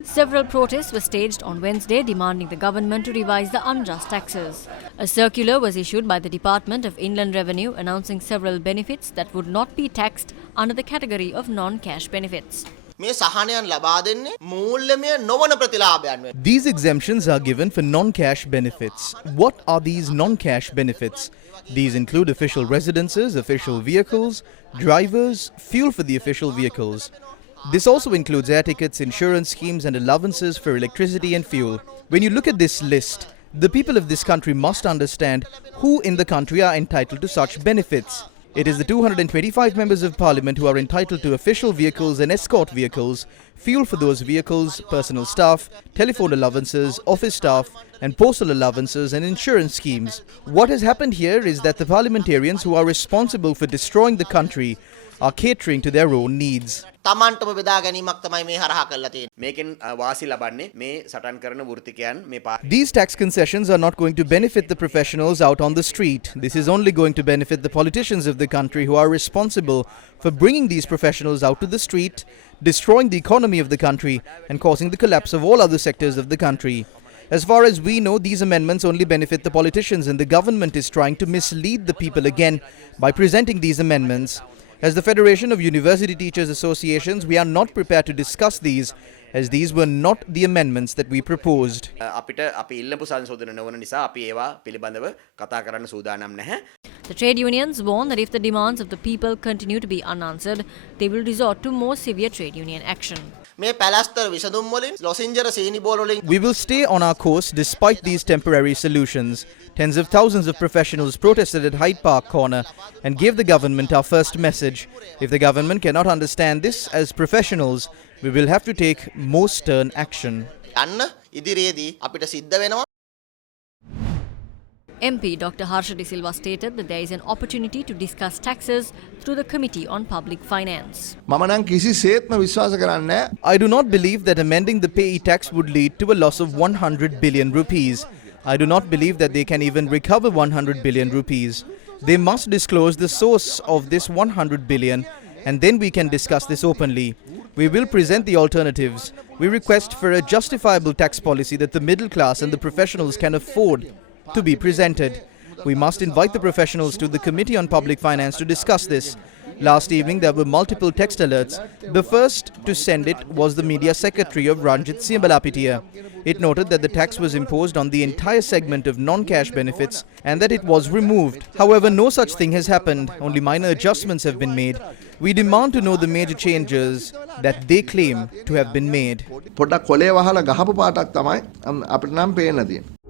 Several protests were staged on Wednesday demanding the government to revise the unjust taxes. A circular was issued by the Department of Inland Revenue announcing several benefits that would not be taxed under the category of non-cash benefits. These exemptions are given for non-cash benefits. What are these non-cash benefits? These include official residences, official vehicles, drivers, fuel for the official vehicles. This also includes air tickets, insurance schemes and allowances for electricity and fuel. When you look at this list, the people of this country must understand who in the country are entitled to such benefits. It is the 225 members of parliament who are entitled to official vehicles and escort vehicles, fuel for those vehicles, personal staff, telephone allowances, office staff and postal allowances and insurance schemes. What has happened here is that the parliamentarians who are responsible for destroying the country are catering to their own needs. These tax concessions are not going to benefit the professionals out on the street. This is only going to benefit the politicians of the country who are responsible for bringing these professionals out to the street, destroying the economy of the country and causing the collapse of all other sectors of the country. As far as we know, these amendments only benefit the politicians, and the government is trying to mislead the people again by presenting these amendments. As the Federation of University Teachers Associations, we are not prepared to discuss these, as these were not the amendments that we proposed. The trade unions warn that if the demands of the people continue to be unanswered, they will resort to more severe trade union action. We will stay on our course despite these temporary solutions. Tens of thousands of professionals protested at Hyde Park Corner and gave the government our first message. If the government cannot understand this as professionals, we will have to take more stern action. MP Dr. Harsha De Silva stated that there is an opportunity to discuss taxes through the Committee on Public Finance. I do not believe that amending the PAYE tax would lead to a loss of 100 billion rupees. I do not believe that they can even recover 100 billion rupees. They must disclose the source of this 100 billion, and then we can discuss this openly. We will present the alternatives. We request for a justifiable tax policy that the middle class and the professionals can afford to be presented. We must invite the professionals to the Committee on Public Finance to discuss this. Last evening there were multiple text alerts. The first to send it was the Media Secretary of Ranjit Siambalapitiya. It noted that the tax was imposed on the entire segment of non-cash benefits and that it was removed. However, no such thing has happened. Only minor adjustments have been made. We demand to know the major changes that they claim to have been made.